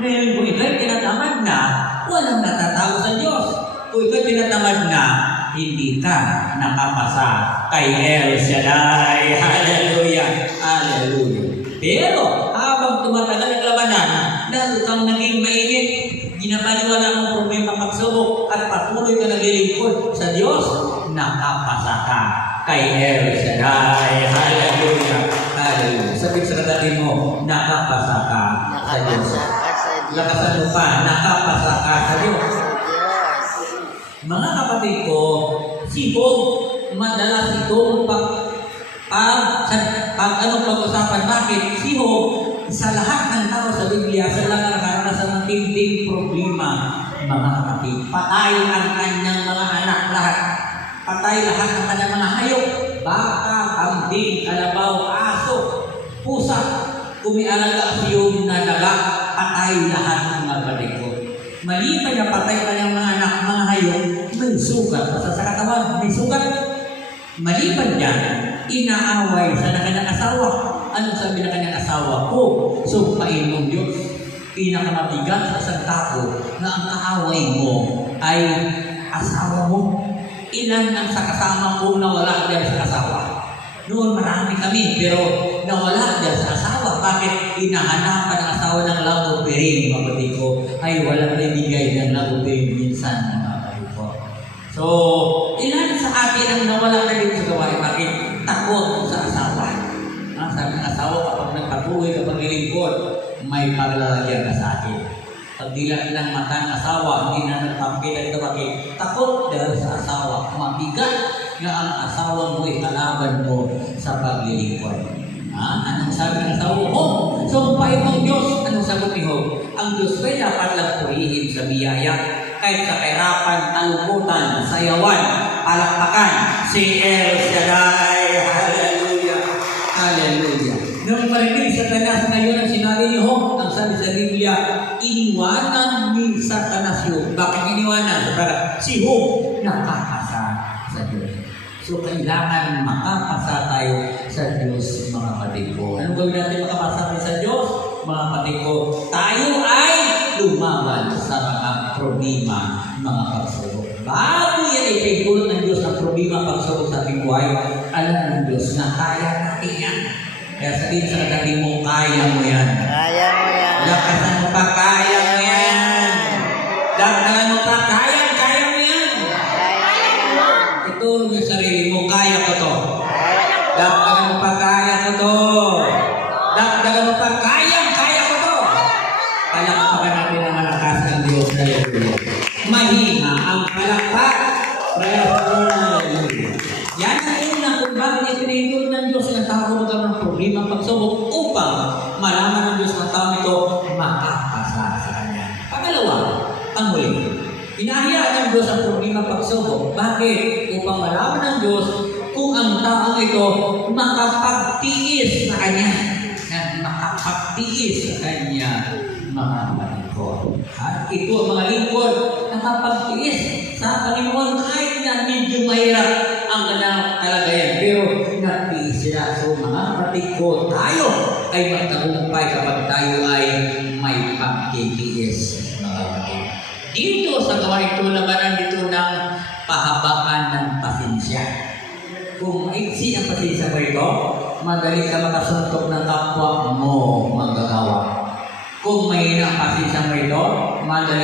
Ngayon kung ikaw'y tinatamad na, walang natatao sa Diyos. Kung ikaw'y tinatamad na, hindi ka nakapasa kay El Shaddai. Hallelujah! Hallelujah! Pero habang tumatagal ang labanan, lalo kang naging mainit, ginabaliwala mong problema pagsubok at patuloy ka naglilingkod sa Diyos, nakapasa ka kay El Shaddai. Hallelujah! Hallelujah! Sabi sa katabi mo, nakapasa ka sa Diyos. Lakasan mo pa, nakapasa ka sa Diyos. Mga kapatid ko, sibog, madalas itong pag-usapan. Bakit? Sibog, sa lahat ng tao sa Biblia, sa lahat nakaranas ng tinding problema, mga kapatid. Patay ang kanyang mga anak lahat. Patay lahat ng kanyang mga hayop. Baka, kambing, kalabaw, aso, pusa. Kumialaga siyong na daga, patay lahat ng mga kapatid ko. Maliban na patay kanyang mga anak, mga hayop, may sugat. Basta sa katawan, may sugat. Maliban niya, inaaway sa kanyang asawa. Anong sabi ng kanyang asawa? Sumpain mong Diyos. Pinakamabigat sa isang tao na ang kaaway mo ay asawa mo. Ilan ang sa kasama kong nawala dahil sa asawa? Noon marami kami, pero nawala dahil sa asawa. Bakit? Hinahanapan ng asawa ng lagopirin, kapatid ko, ay walang nabigay ng lagopirin minsan, mga kapatid ko. So, ilan sa atin ang nawala na rin sa gawain? Bakit? Takot sa asawa. Sabi ng asawa, kapag nagpatuloy ka paglilingkod, may paglalagyan ka sa akin. Pag dilat ng mata ng asawa, hindi na nagpapakita ito. Bakit? Takot dahil sa asawa. Mabigat na ang asawa mo ay kalaban mo sa paglilingkod. Anong sabi ng asawa? Sumpay mong Diyos. Anong sagot ni Job? Ang Diyos ba'y dapat lang purihin sa biyaya? Kahit sa kahirapan, taluputan, sayawan, palakpakan, si El Shaddai. Hallelujah! Hallelujah! Nung marinig sa Satanas ngayon ang sinabi ni Job, ang sabi sa Biblia, iniwanan ni Satanas yun. Bakit iniwanan? Si Job nakapasa sa Diyos. So, kailangan makapasa tayo sa Diyos, mga kapatid ko. Anong gawin natin makapasa tayo sa Diyos? Mga kapatid ko, tayo ay lumaban sa mga problema, mga pagsubok. Bago yan ipagpulot ng Diyos ng problema, pagsubok sa ating buhay, alam ng Diyos na kaya natin yan. Kaya sabihin sa katabi mo, kaya mo yan. Kaya mo yan. Lakasan mo pa, kaya mo yan. Lakasan mo pa, kaya mo yan. Ito yung sarili mo, kaya ko to. Dagdagan mo pa, kaya ko to. Dagdagan mo pa, kaya ko to. Palakpakan natin ang malakas ng Diyos. Hallelujah. Mahina ang palakpak. Praise the Lord. Hallelujah. Yan ang una kung bakit ipinahintulot ng Diyos na tao magkaroon ng problema pagsubok upang malaman ng Diyos na tao ito makapasa sa Kanya. Pangalawa, ang huli. Inahiya ng Diyos ang problema pagsubok. Bakit? Upang malaman ng Diyos kung ang taong ito makapagtiis sa Kanya. Makapagtiis sa Kanya, mga kapatid ko. At ito ang mga lingkod nakapagtiis sa Panginoon kahit na medyo mahirap ang kanyang kalagayan. Pero nagtiis sila. So mga kapatid ko, tayo ay magtagumpay kapag tayo ay may pagtitiis, mga kapatid. Dito sa gawain ito, labanan dito ng pahabaan ng pasensya. Kung maiksi ang pasensya mo ito, madali ka makasuntok ng kapwa mo magagawa. Kung may pasensya mo ito, madali